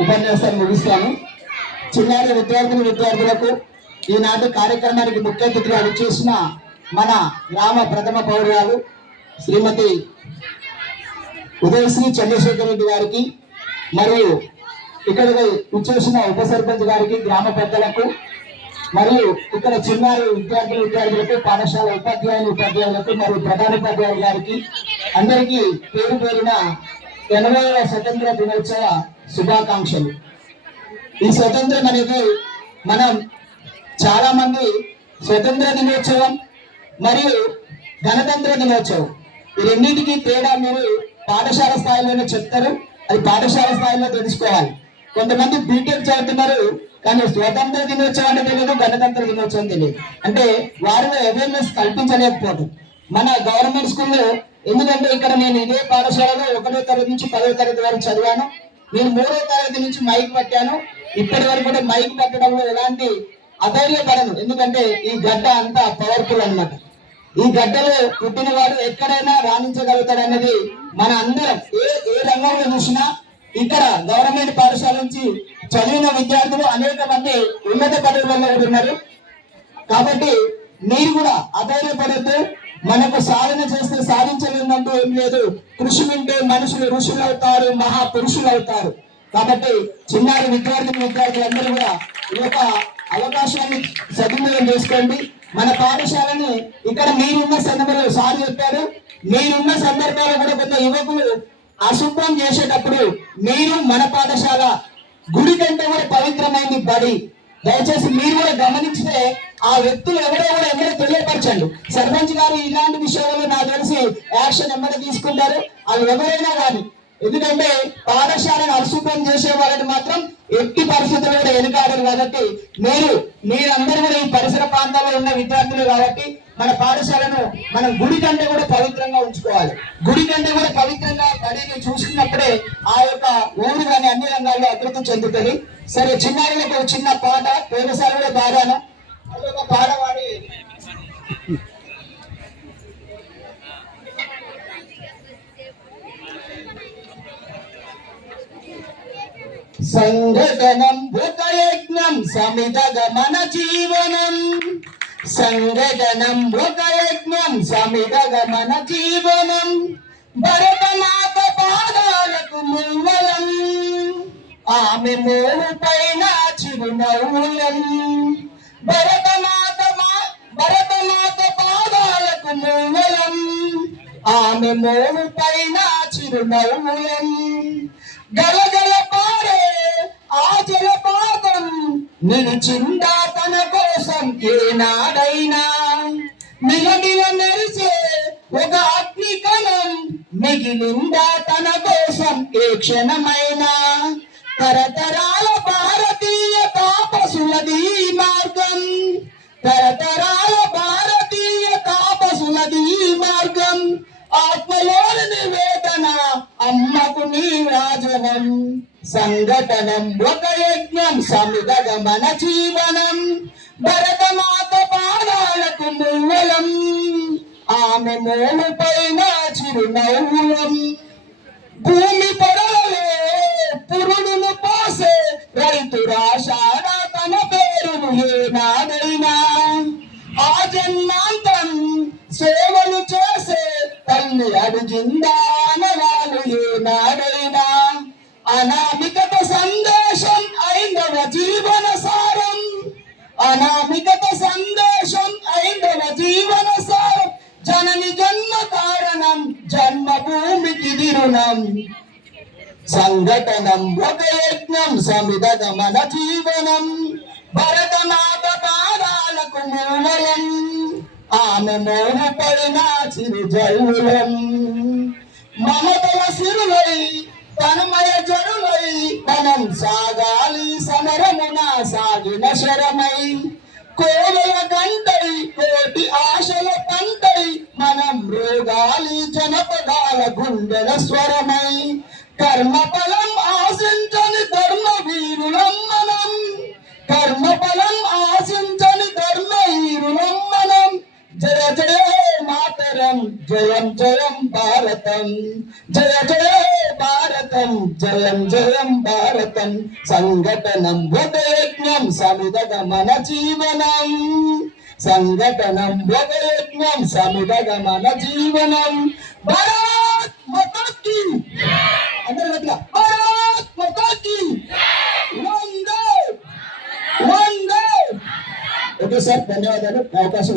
ఉపన్యాసాన్ని ముగిస్తాను. చిన్నారి విద్యార్థులకు ఈనాటి కార్యక్రమానికి ముఖ్య అతిథిగా విచ్చేసిన మన గ్రామ ప్రథమ పౌరురాలు శ్రీమతి ఉదయశ్రీ చంద్రశేఖర్ రెడ్డి గారికి, మరియు ఇక్కడ విచ్చేసిన ఉప సర్పంచ్ గారికి, గ్రామ పెద్దలకు, మరియు ఇక్కడ చిన్నారి విద్యార్థులకు, పాఠశాల ఉపాధ్యాయులకు మరియు ప్రధానోపాధ్యాయులు గారికి అందరికీ పేరు పేరున 80వ స్వతంత్ర దినోత్సవ శుభాకాంక్షలు. ఈ స్వతంత్రం అనేది మనం చాలా మంది స్వతంత్ర దినోత్సవం మరియు గణతంత్ర దినోత్సవం ఈ రెండింటికి తేడా మీరు పాఠశాల స్థాయిలోనే చెప్తారు. అది పాఠశాల స్థాయిలో తెలుసుకోవాలి. కొంతమంది బీటెక్ చదువుతున్నారు కానీ స్వతంత్ర దినోత్సవం అంటే తెలియదు, గణతంత్ర దినోత్సవం తెలియదు. అంటే వారిలో అవేర్నెస్ కల్పించలేకపోవడం. మన గవర్నమెంట్ స్కూల్లో, ఎందుకంటే ఇక్కడ నేను ఇదే పాఠశాలలో 1వ తరగతి నుంచి 10వ తరగతి వరకు చదివాను. నేను 3వ తరగతి నుంచి మైక్ పట్టాను. ఇప్పటి వరకు కూడా మైక్ పట్టడంలో ఎలాంటి అధైర్యపడను, ఎందుకంటే ఈ గడ్డ అంతా పవర్ఫుల్ అన్నమాట. ఈ గడ్డలో పుట్టిన వాడు ఎక్కడైనా రాణించగలుగుతాడు అనేది మన అందరం ఏ రంగంలో చూసినా. ఇక్కడ గవర్నమెంట్ పాఠశాల నుంచి చదివిన విద్యార్థులు అనేక మంది ఉన్నత పదవులలో ఉన్నారు. కాబట్టి మీరు కూడా అధైర్యపడద్దు. మనకు సాధన చేస్తే సాధించలేదంటూ ఏం లేదు. కృషి ఉంటే మనుషులు ఋషులు అవుతారు, మహాపురుషులు అవుతారు. కాబట్టి చిన్నారి విద్యార్థులందరూ కూడా ఈ యొక్క అవకాశాన్ని సద్వినియోగం చేసుకోండి. మన పాఠశాలని ఇక్కడ మీరున్న సందర్భంలో సార్ చెప్పారు, మీరున్న సందర్భాలు కూడా కొంత యువకులు అశుభ్రం చేసేటప్పుడు మీరు మన పాఠశాల గుడి కంటే కూడా పవిత్రమైంది బడి. దయచేసి మీరు కూడా గమనించితే ఆ వ్యక్తులు ఎవరో తెలియపరచండి. సర్పంచ్ గారు ఇలాంటి విషయాలలో నాకు తెలిసి యాక్షన్ ఎమ్మడే తీసుకుంటారు, వాళ్ళు ఎవరైనా కానీ. ఎందుకంటే పాఠశాలను అశుభ్రం చేసే వాళ్ళని మాత్రం ఎట్టి పరిస్థితుల్లో కూడా వెనుకాడరు. కాబట్టి మీరందరూ కూడా ఈ పరిసర ప్రాంతాల్లో ఉన్న విద్యార్థులు కాబట్టి మన పాఠశాలను మనం గుడి కంటే కూడా పవిత్రంగా ఉంచుకోవాలి. గుడి కంటే కూడా పవిత్రంగా బడిని చూసుకున్నప్పుడే ఆ యొక్క ఊరు కానీ అన్ని రంగాల్లో అభివృద్ధి చెందుతుంది. సరే, చిన్నారులకు ఒక చిన్న పాట పోయినసారి కూడా పాడాను, అదొక పాడవాడి సంఘటనం ఒక యజ్ఞం సమిధగమన జీవనం. సంఘటనం ఒక యజ్ఞం సమిధగమన జీవనం. భరతమాత పాదాలకు మూలం, ఆమె మోము పైన చిరునవ్వులం. భరతమాత పాదాలకు మూలం, ఆమె మోము పైన చిరునవ్వులం. గలగల పారే ఆ జలపాతం నిలిచిందా తన కోసం ఏనాడైనా. నిలమిల మెరిసే ఒక అగ్ని కణం మిగిలిందా తన కోసం ఏ క్షణమైనా. తరతరాల భారతీయ తాపసులది మార్గం, తరతరాల భారతీయ తాపసులది మార్గం. ఆత్మలోని నివేదన అమ్మకు నీరాజనం. సంఘటనం ఒక యజ్ఞం సమిధగమన జీవనం. భరతమాత పాదాలకు మూలం, ఆమె మోము పైన చిరునవ్వులం. భూమి పొరలే పురుడును పోసే రైతు రాశాన తన పేరును ఏనాడైనా. ఆ జన్మాంతం సేవలు చేసే తల్లి అడిగిందానవాలు ఏనాడైనా. అనామికత సందేశం ఐందవ జీవన సారం, అనామికత సందేశం ఐందవ జీవన సారం. జనని జన్మ కారణం, జన్మభూమికి దిరుణం. సంఘటనం ఒక యజ్ఞం సమిధగమన జీవనం. భరతమాత పాదాలకు మూలం, ఆమె మోము పడిన చిరుజల్లులం. మమతల సిరులై తన్మయ జరులై మనం సాగాలి సమరమున సాగిన శరమై. కోవెల గంటై కోటి ఆశల పంటై మనం రోగాలి జనపదాల గుండెల స్వరమై. కర్మఫలం ఆశించని ధర్మ వీరులం మనం, కర్మఫలం ఆశించని ధర్మ వీరులం మనం. జయ జయ మాతరం, జయం జయం భారతం, జయ జయ భారతం, జయం జయ జయం భారతం సంఘటనం ఒక యజ్ఞం సమిదగమన జీవనం సంఘటనం ఒక యజ్ఞం సమిదగమన జీవనం భారత్ మాతాకి అందరూ గట్టిగా భారత్ మాతాకి వందే వందే ఓకే సార్ ధన్యవాదాలు అవకాశం